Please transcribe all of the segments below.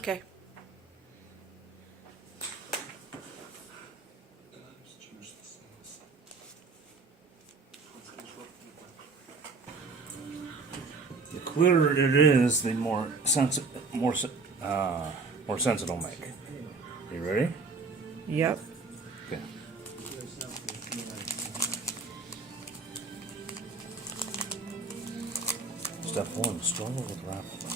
Okay. The clearer it is, the more sense more sense it'll make. You ready? Yep. Okay. Step 1: struggle with rapidly.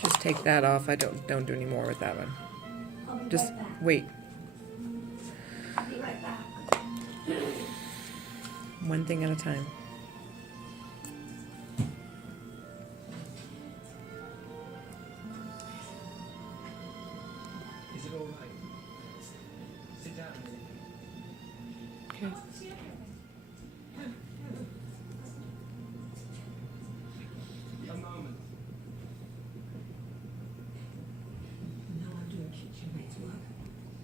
Just take that off. I don't do any more with that one. Just wait. I'll be right back. One thing at a time. Is it all right? Sit down. Okay. A moment. No one doing kitchen maid's work.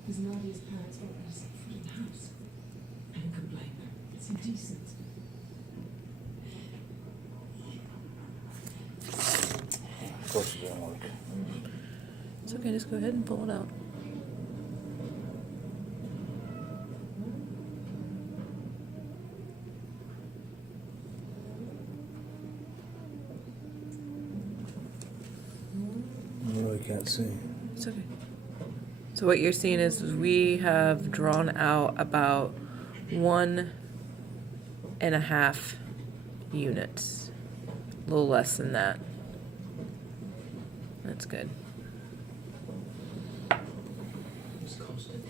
Because Nadia's parents won't let us set foot in the house. And complain. It's indecent. Of course it didn't work. It's okay. Just go ahead and pull it out. I really can't see. It's okay. So what you're seeing is we have drawn out about 1.5 units. A little less than that. That's good. It's constant.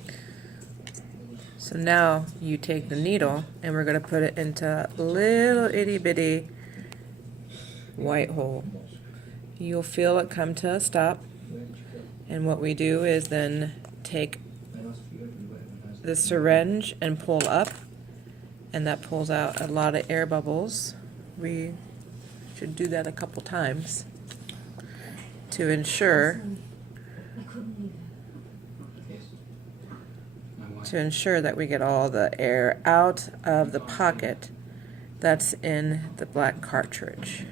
So now you take the needle and we're going to put it into a little itty bitty white hole. You'll feel it come to a stop. And what we do is then take the syringe and pull up, and that pulls out a lot of air bubbles. We should do that a couple times to ensure I couldn't leave her. Yes. My wife. to ensure that we get all the air out of the pocket that's in the black cartridge.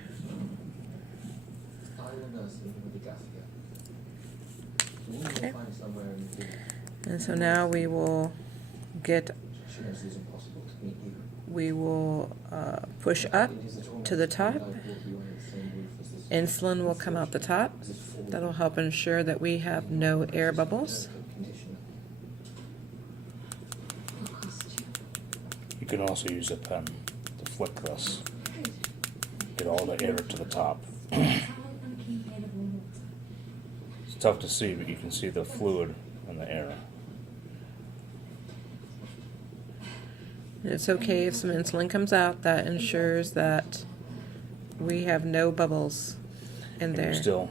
Okay. And so now we will push up to the top. Insulin will come out the top. That'll help ensure that we have no air bubbles. You can also use a pen to flick this. Get all the air to the top. It's tough to see, but you can see the fluid and the air. It's okay if some insulin comes out. That ensures that we have no bubbles in And there.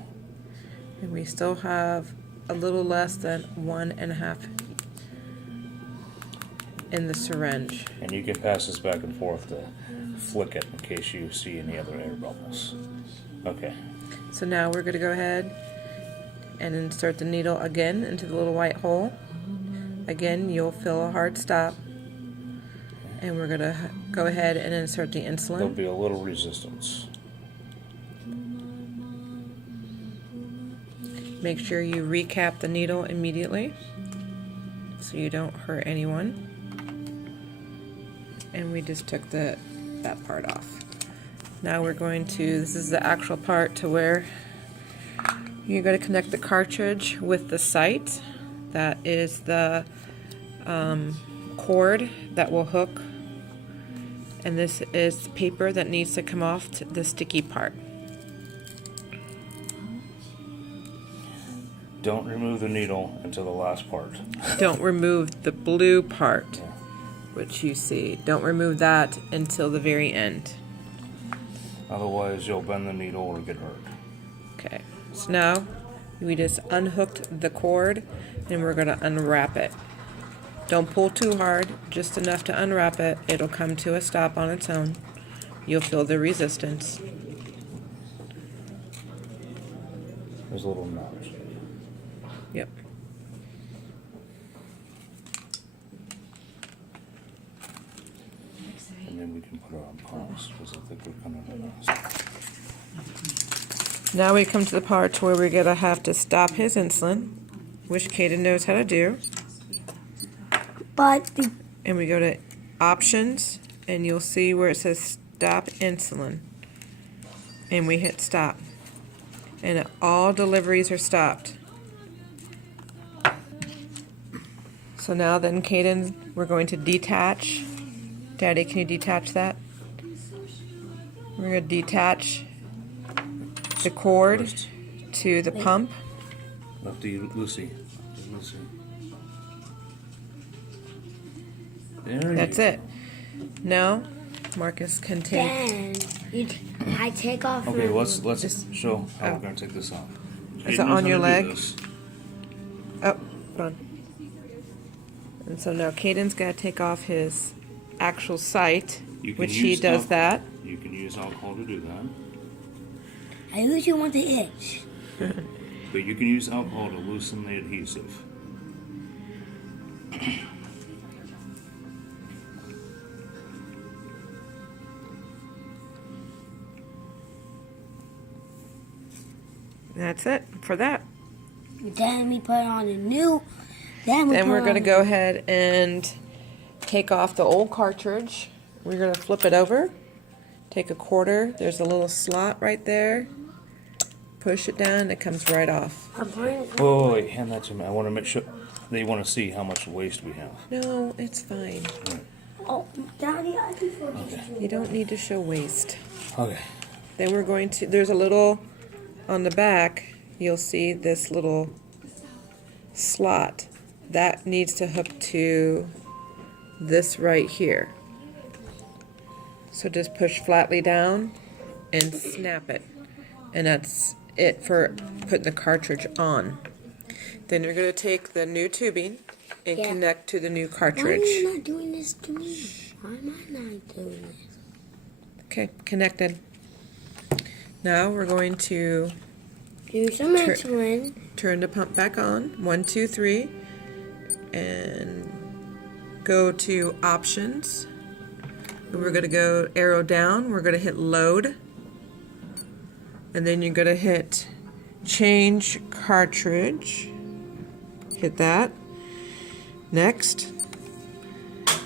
And we still have a little less than 1.5 in the syringe. and you can pass this back and forth to flick it in case you see any other air bubbles. Okay. So now we're going to go ahead and insert the needle again into the little white hole. Again, you'll feel a hard stop. And we're going to go ahead and insert the There'll insulin. be a little resistance. Make sure you recap the needle immediately so you don't hurt anyone. And we just took that part off. Now we're going to, this is the actual part to where you're going to connect the cartridge with the sight. That is the cord that will hook. And this is paper that needs to come off the sticky part. Don't remove the needle until the last part. Don't remove the blue part, Yeah. which you see. Don't remove that until the very end. Otherwise, you'll bend the needle or get hurt. Okay, so now we just unhooked the cord and we're gonna unwrap it. Don't pull too hard, just enough to unwrap it. It'll come to a stop on its own. You'll feel the resistance. There's a little notch. Yep. And then we can put it on pause because I think we're kind of Now we come to the part where we're gonna have to stop his insulin, which Kaden knows how to do. But the And we go to options and you'll see where it says stop insulin. And we hit stop. And all deliveries are stopped. So now then, Kaden, we're going to detach. Daddy, can you detach that? We're going to detach the cord to the pump. Left to you, Lucy. Lucy. There That's you it. Now, Marcus can take. then I take off. Okay, my- let's show how Oh. we're gonna take this off. Is Kaden it knows on how your to do leg? this. Oh, hold on. And so now Caden's got to take off his actual sight, You can which he use does that. You can use alcohol to do that, I usually want the itch. but you can use alcohol to loosen the adhesive. That's it for that. Then we put on a new. Then Then we're put going to on- go ahead and take off the old cartridge. We're going to flip it over. Take a quarter. There's a little slot right there. Push it down. It comes right off. I'm putting. Oh, wait, hand that to me. I want to make sure they want to see how much waste we have. No, it's fine. Oh, Daddy, I can focus. You don't need to show waste. Okay. Then we're going to, there's a little, on the back, you'll see this little slot. That needs to hook to this right here. So just push flatly down and snap it. And that's it for putting the cartridge on. Then you're going to take the new tubing and Yeah. connect to the new Why are cartridge. you not doing this to me? Why am I not doing this? Okay, connected. Now we're going to Do some Tur- insulin. turn the pump back on. 1, 2, 3. And go to options. And we're going to go arrow down. We're going to hit load. And then you're going to hit change cartridge. Hit that. Next.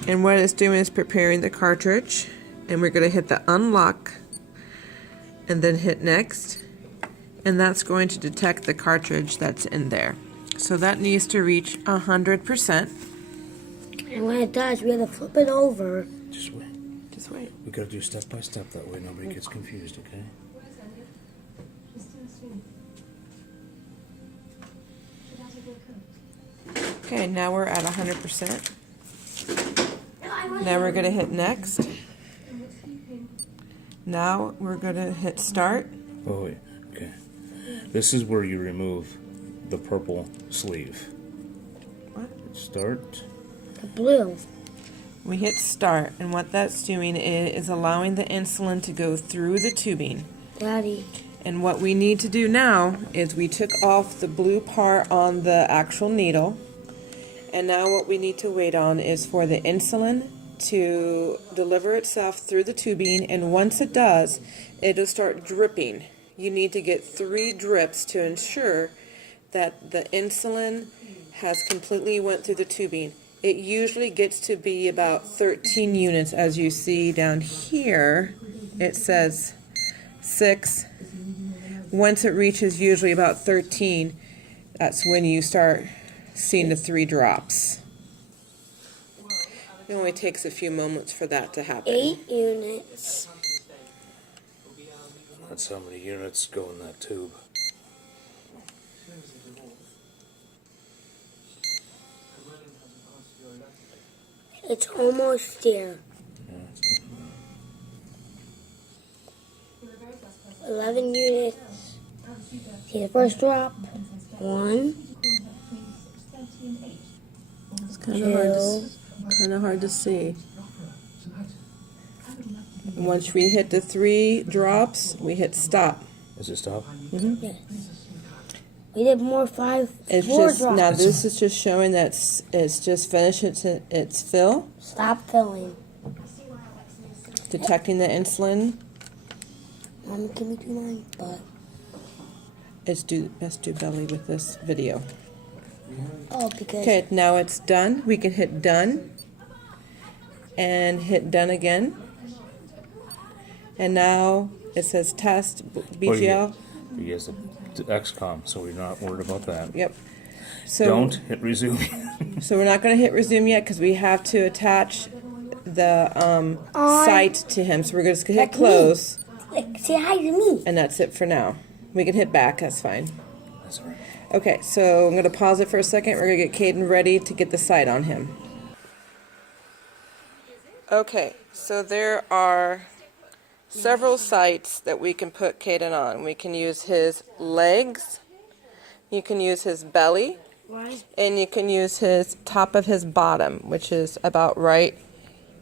And what it's doing is preparing the cartridge. And we're going to hit the unlock. And then hit next. And that's going to detect the cartridge that's in there. So that needs to reach 100%. And when it does, we have to flip it over. Just wait. Just wait. We gotta do step by step. That way nobody gets confused. Okay. Okay, now we're at 100%. Now we're going to hit next. Now we're going to hit start. Oh wait. Okay. This is where you remove the purple sleeve. What? Start. The blue. We hit start, and what that's doing is allowing the insulin to go through the tubing. Daddy. And what we need to do now is we took off the blue part on the actual needle. And now what we need to wait on is for the insulin to deliver itself through the tubing. And once it does, it'll start dripping. You need to get 3 drips to ensure that the insulin has completely went through the tubing. It usually gets to be about 13 units. As you see down here, it says 6. Once it reaches usually about 13, that's when you start seeing the 3 drops. It only takes a few moments for that to happen. 8 units. That's how many units go in that tube. It's almost there. 11 units. See the first drop. 1, It's kind of hard to see. Once we hit the 3 drops, we hit stop. Is it stop? Yes. We did more 5, It's 4 just drops. now. This is just showing that it's just finished its fill, Stop filling. detecting the insulin. Mom, can we do mine? But Best do belly with this video. because Okay, now it's done. We can hit done and hit done again. And now it says test BGL. You guys the XCOM, so we're not worried about that. Yep. So Don't hit resume. So we're not going to hit resume yet because we have to attach the site to him. So we're just going to hit That's me. close, say hi to me. and that's it for now. We can hit back. That's fine. That's all right. Okay, so I'm going to pause it for a second. We're going to get Caden ready to get the site on him. Okay, so there are several sites that we can put Caden on. We can use his legs, you can use his belly, and you can use his top of his bottom, which is about right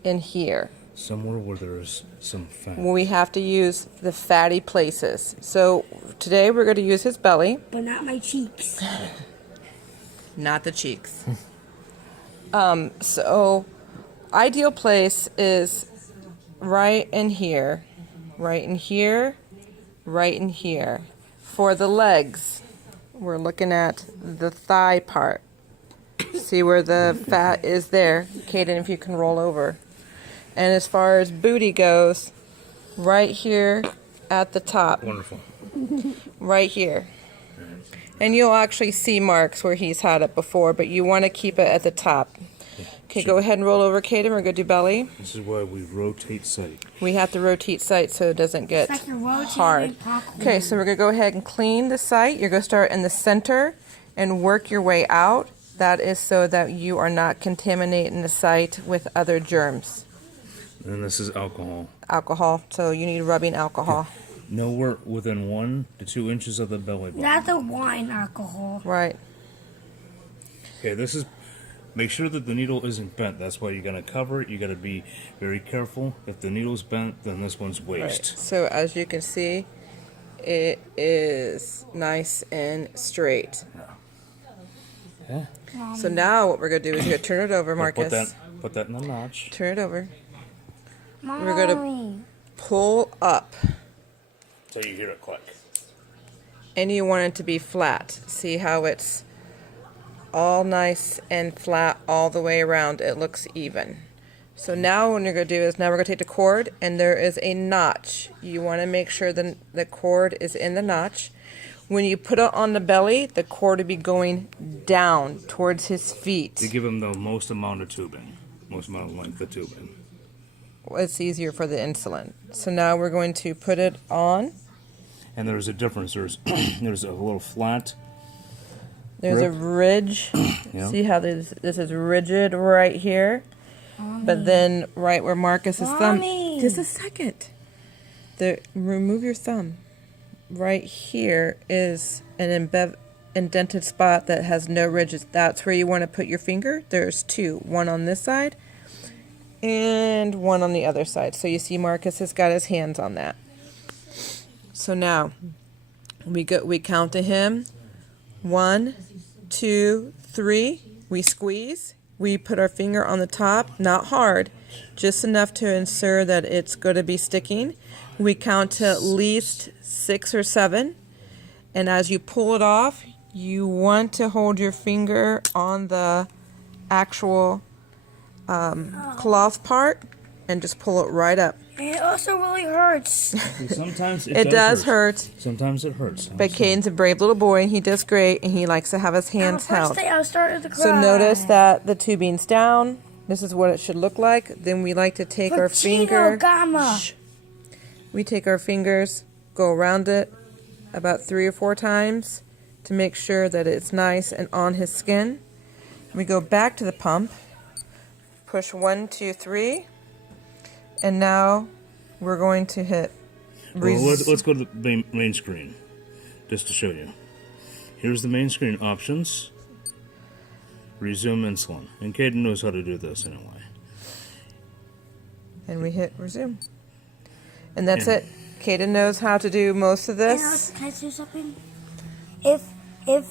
in here. Somewhere where there's some fat. We have to use the fatty places. So today we're going to use his belly, But not my cheeks. not the cheeks. So ideal place is right in here, right in here, right in here. For the legs, we're looking at the thigh part. See where the fat is there? Caden, if you can roll over. And as far as booty goes, right here at the top. Wonderful. Right here. And you'll actually see marks where he's had it before, but you want to keep it at the top. Okay, go ahead and roll over, Caden. We're going to do belly. This is why we rotate site. We have to rotate site so it doesn't get It's like a rotating hard. popcorn. Okay, so we're going to go ahead and clean the site. You're going to start in the center and work your way out. That is so that you are not contaminating the site with other germs. And this is alcohol. Alcohol, so you need rubbing alcohol. Nowhere within 1 to 2 inches of the belly button. Not the wine alcohol. Right. Okay, this is. Make sure that the needle isn't bent. That's why you're gonna cover it. You gotta be very careful. If the needle's bent, then this one's Right. waste. So as you can see, it is nice and straight. Yeah. So now what we're going to do is you're going to turn it over, Marcus. Put that in the notch. Turn it over. Mommy. We're going to pull up, Till you hear it click. and you want it to be flat. See how it's all nice and flat all the way around. It looks even. So now what you're going to do is now we're going to take the cord, and there is a notch. You want to make sure the cord is in the notch. When you put it on the belly, the cord will be going down towards his feet. To give him the most amount of tubing. Most amount of length of tubing. It's easier for the insulin. So now we're going to put it on. And there's a difference. There's there's a little flat. There's a Grip. ridge. Yeah. See how this is rigid right here? But then right where Marcus's thumb... Mommy. Just a second. Remove your thumb. Right here is an indented spot that has no ridges. That's where you want to put your finger. There's 2. One on this side and one on the other side. So you see Marcus has got his hands on that. So now we count to him. 1, 2, 3. We squeeze. We put our finger on the top, not hard, just enough to ensure that it's going to be sticking. We count to at least 6 or 7. And as you pull it off, you want to hold your finger on the actual cloth part and just pull it right up. It also really hurts. Sometimes It does hurt. Sometimes it hurts. But Caden's a brave little boy, and he does great, and he likes to have his hands held. I started to cry. So notice that the tubing's down. This is what it should look like. Then we like to take our finger. Gamma. Shh. We take our fingers, go around it about 3 or 4 times to make sure that it's nice and on his skin. We go back to the pump, push 1, 2, 3. And now we're going to hit Well, let's go to the main screen, just to show you. Here's the main screen options. Resume insulin. And Caden knows how to do this anyway. and we hit resume. And that's it. Kaden knows how to do most of And this. also, can I say something? If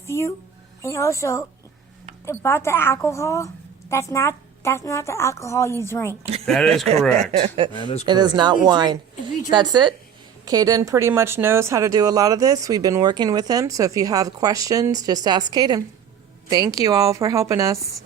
you, and also about the alcohol, that's not the alcohol you drink. That is correct. That is correct. It is not wine. If you drink, That's it. Kaden pretty much knows how to do a lot of this. We've been working with him, so if you have questions, just ask Kaden. Thank you all for helping us.